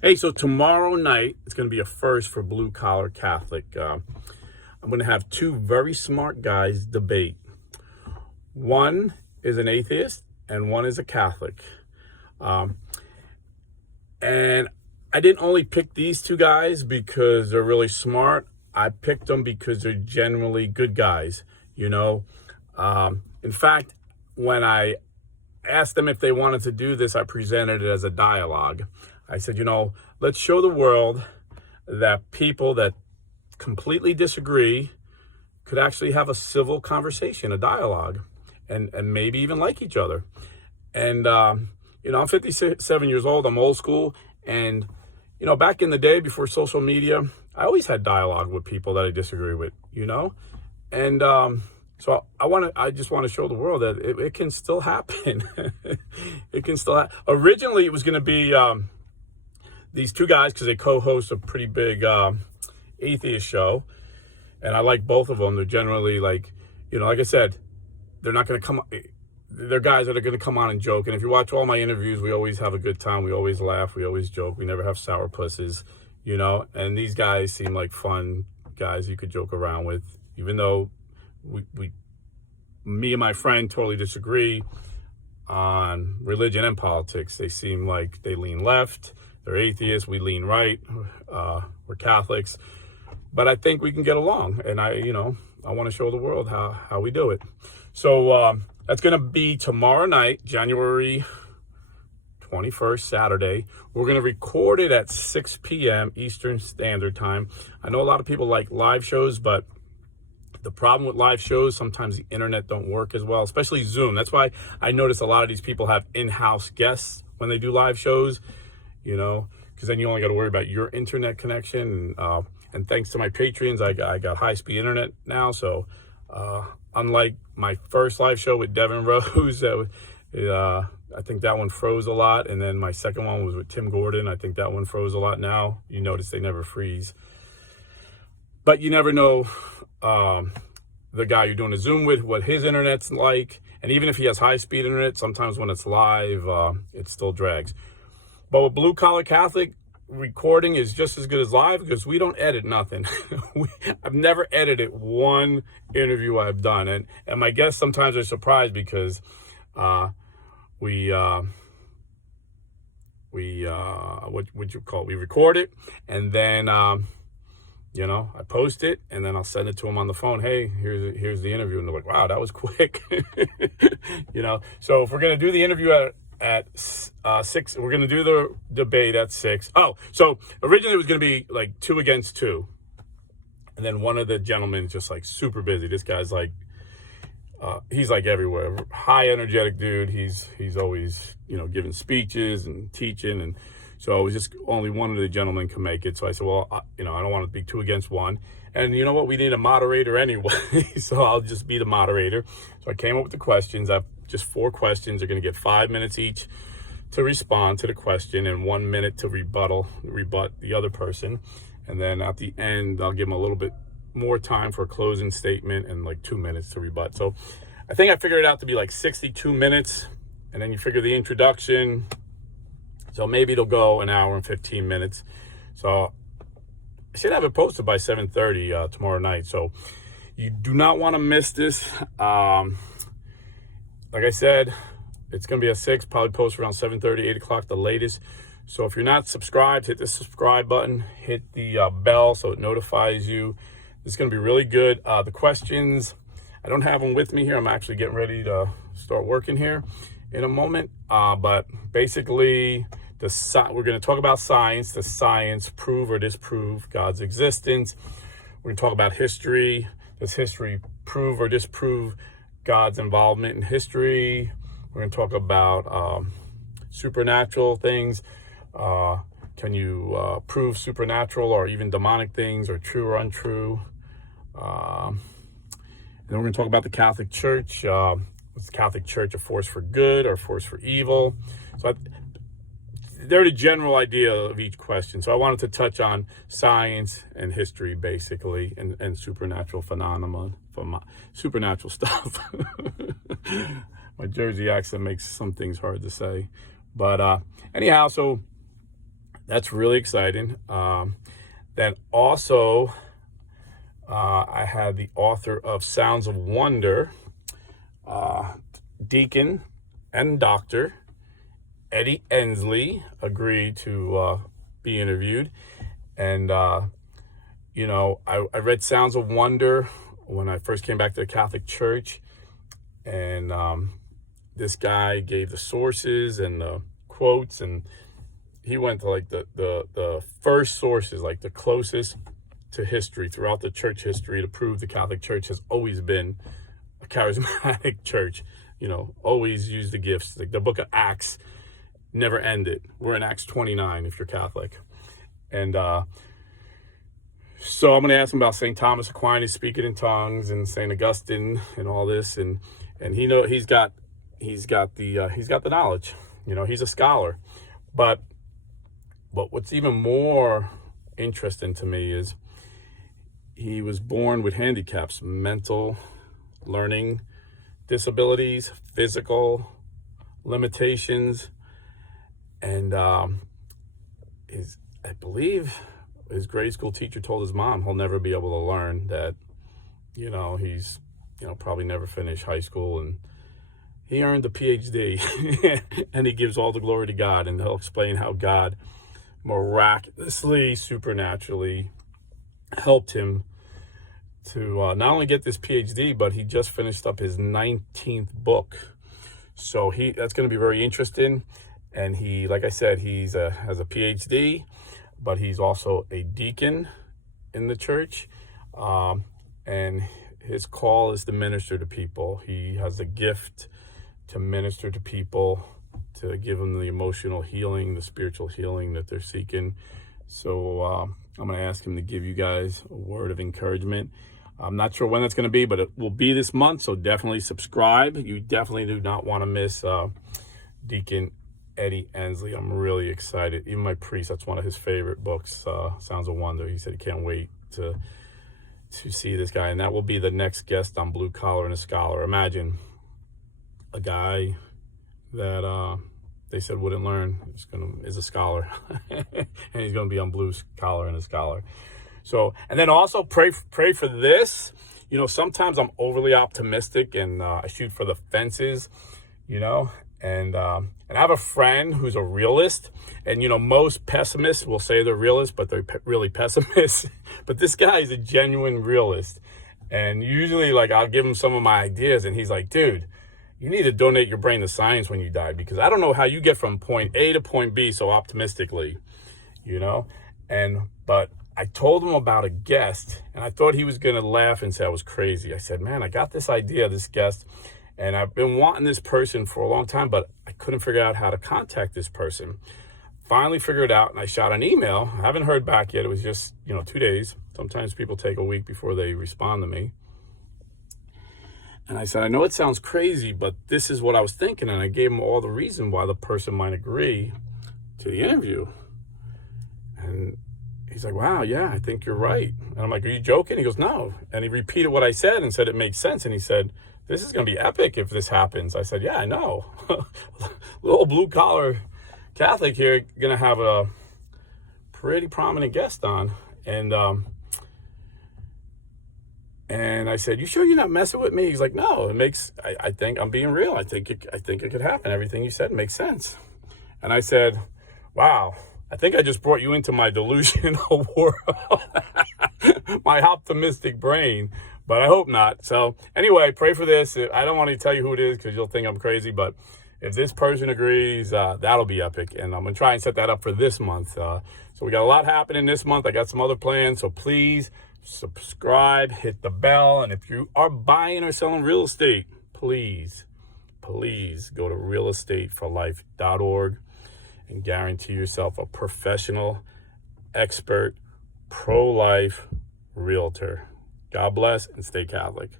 Hey, so tomorrow night, it's going to be a first for Blue Collar Catholic. I'm going to have two very smart guys debate. One is an atheist and one is a Catholic. And I didn't only pick these two guys because they're really smart. I picked them because they're generally good guys, you know. In fact, when I asked them if they wanted to do this, I presented it as a dialogue. I said, let's show the world that people that completely disagree could actually have a civil conversation, a dialogue, and maybe even like each other. And, I'm 57 years old. I'm old school. And, back in the day before social media, I always had dialogue with people that I disagree with, And so I just want to show the world that it can still happen. It can still happen. Originally, it was going to be these two guys because they co-host a pretty big atheist show. And I like both of them. They're generally like I said, they're not going to come. They're guys that are going to come on and joke. And if you watch all my interviews, we always have a good time. We always laugh. We always joke. We never have sour pusses, And these guys seem like fun guys you could joke around with, even though me and my friend totally disagree on religion and politics. They seem like they lean left. They're atheists. We lean right. We're Catholics. But I think we can get along. And I want to show the world how we do it. So that's going to be tomorrow night, January 21st, Saturday. We're going to record it at 6 p.m. Eastern Standard Time. I know a lot of people like live shows, but the problem with live shows, sometimes the internet don't work as well, especially Zoom. That's why I notice a lot of these people have in-house guests when they do live shows, because then you only got to worry about your internet connection. And thanks to my Patreons, I got high-speed internet now. So unlike my first live show with Devin Rose, I think that one froze a lot. And then my second one was with Tim Gordon. I think that one froze a lot now. You notice they never freeze. But you never know the guy you're doing a Zoom with, what his internet's like. And even if he has high-speed internet, sometimes when it's live, it still drags. But with Blue Collar Catholic, recording is just as good as live because we don't edit nothing. I've never edited one interview I've done. And my guests sometimes are surprised because we record it and then I post it and then I'll send it to them on the phone. Hey, here's the interview. And they're like, wow, that was quick. So if we're going to do the interview at 6, we're going to do the debate at 6. Oh, so originally it was going to be like 2 against 2. And then one of the gentlemen is just like super busy. This guy's like, he's like everywhere. High energetic dude. He's always, giving speeches and teaching. And so it was just only one of the gentlemen can make it. So I said, well, I don't want to be 2 against 1. And you know what? We need a moderator anyway. So I'll just be the moderator. So I came up with the questions. I've just 4 questions. They're going to get 5 minutes each to respond to the question and 1 minute to rebut the other person. And then at the end, I'll give them a little bit more time for a closing statement and like 2 minutes to rebut. So I think I figured it out to be like 62 minutes. And then you figure the introduction. So maybe it'll go an hour and 15 minutes. So I should have it posted by 7:30 tomorrow night. So you do not want to miss this. Like I said, it's going to be at 6, probably post around 7:30, 8 o'clock, the latest. So if you're not subscribed, hit the subscribe button, hit the bell so it notifies you. It's going to be really good. The questions, I don't have them with me here. I'm actually getting ready to start working here in a moment. But basically, we're going to talk about science. Does science prove or disprove God's existence? We're going to talk about history. Does history prove or disprove God's involvement in history? We're going to talk about supernatural things. Can you prove supernatural or even demonic things are true or untrue? And then we're going to talk about the Catholic Church. Was the Catholic Church a force for good or a force for evil? So they're the general idea of each question. So I wanted to touch on science and history, basically, and supernatural phenomena, supernatural stuff. My Jersey accent makes some things hard to say. But anyhow, so That's really exciting. Then also, I had the author of Sounds of Wonder, Deacon and Doctor Eddie Ensley, agreed to be interviewed. And, I read Sounds of Wonder when I first came back to the Catholic Church. And this guy gave the sources and the quotes, and he went to like the first sources, like the closest to history throughout the church history, to prove the Catholic Church has always been a charismatic church, always use the gifts. Like the book of Acts never ended. We're in Acts 29 if you're Catholic. And so I'm going to ask him about St. Thomas Aquinas speaking in tongues and St. Augustine and all this. And he's got the knowledge. He's a scholar. But what's even more interesting to me is he was born with handicaps, mental, learning disabilities, physical limitations, and I believe his grade school teacher told his mom he'll never be able to learn, that he's probably never finished high school, and he earned a PhD and he gives all the glory to God, and he'll explain how God miraculously, supernaturally helped him to not only get this PhD, but he just finished up his 19th book. So that's going to be very interesting. And he, like I said, has a PhD, but he's also a deacon in the church. And his call is to minister to people. He has a gift to minister to people, to give them the emotional healing, the spiritual healing that they're seeking. So I'm going to ask him to give you guys a word of encouragement. I'm not sure when that's going to be, but it will be this month. So definitely subscribe. You definitely do not want to miss Deacon Eddie Ensley. I'm really excited. Even my priest, that's one of his favorite books, Sounds of Wonder. He said he can't wait to see this guy. And that will be the next guest on Blue Collar and a Scholar. Imagine a guy that they said wouldn't learn is a scholar. And he's going to be on Blue Collar and a Scholar. So, and then also pray for this. Sometimes I'm overly optimistic and I shoot for the fences, and I have a friend who's a realist, and most pessimists will say they're realists, but they're really pessimists. But this guy is a genuine realist, and usually I'll give him some of my ideas, and he's like, dude, you need to donate your brain to science when you die, because I don't know how you get from point A to point B so optimistically, but I told him about a guest, and I thought he was going to laugh and say I was crazy. I said, man, I got this idea, this guest, and I've been wanting this person for a long time, but I couldn't figure out how to contact this person. Finally figured it out, and I shot an email. I haven't heard back yet. It was just, 2 days. Sometimes people take a week before they respond to me. And I said, I know it sounds crazy, but this is what I was thinking. And I gave him all the reason why the person might agree to the interview. And he's like, wow, yeah, I think you're right. And I'm like, are you joking? He goes, no. And he repeated what I said and said it makes sense. And he said, this is going to be epic if this happens. I said, yeah, I know. Little blue collar Catholic here, going to have a pretty prominent guest on. And I said, you sure you're not messing with me? He's like, no, I think I'm being real. I think it could happen. Everything you said makes sense. And I said, wow, I think I just brought you into my delusional world, my optimistic brain, but I hope not. So anyway, pray for this. I don't want to tell you who it is because you'll think I'm crazy, but if this person agrees, that'll be epic. And I'm going to try and set that up for this month. So we got a lot happening this month. I got some other plans. So please subscribe, hit the bell. And if you are buying or selling real estate, please go to realestateforlife.org and guarantee yourself a professional, expert, pro-life realtor. God bless and stay Catholic.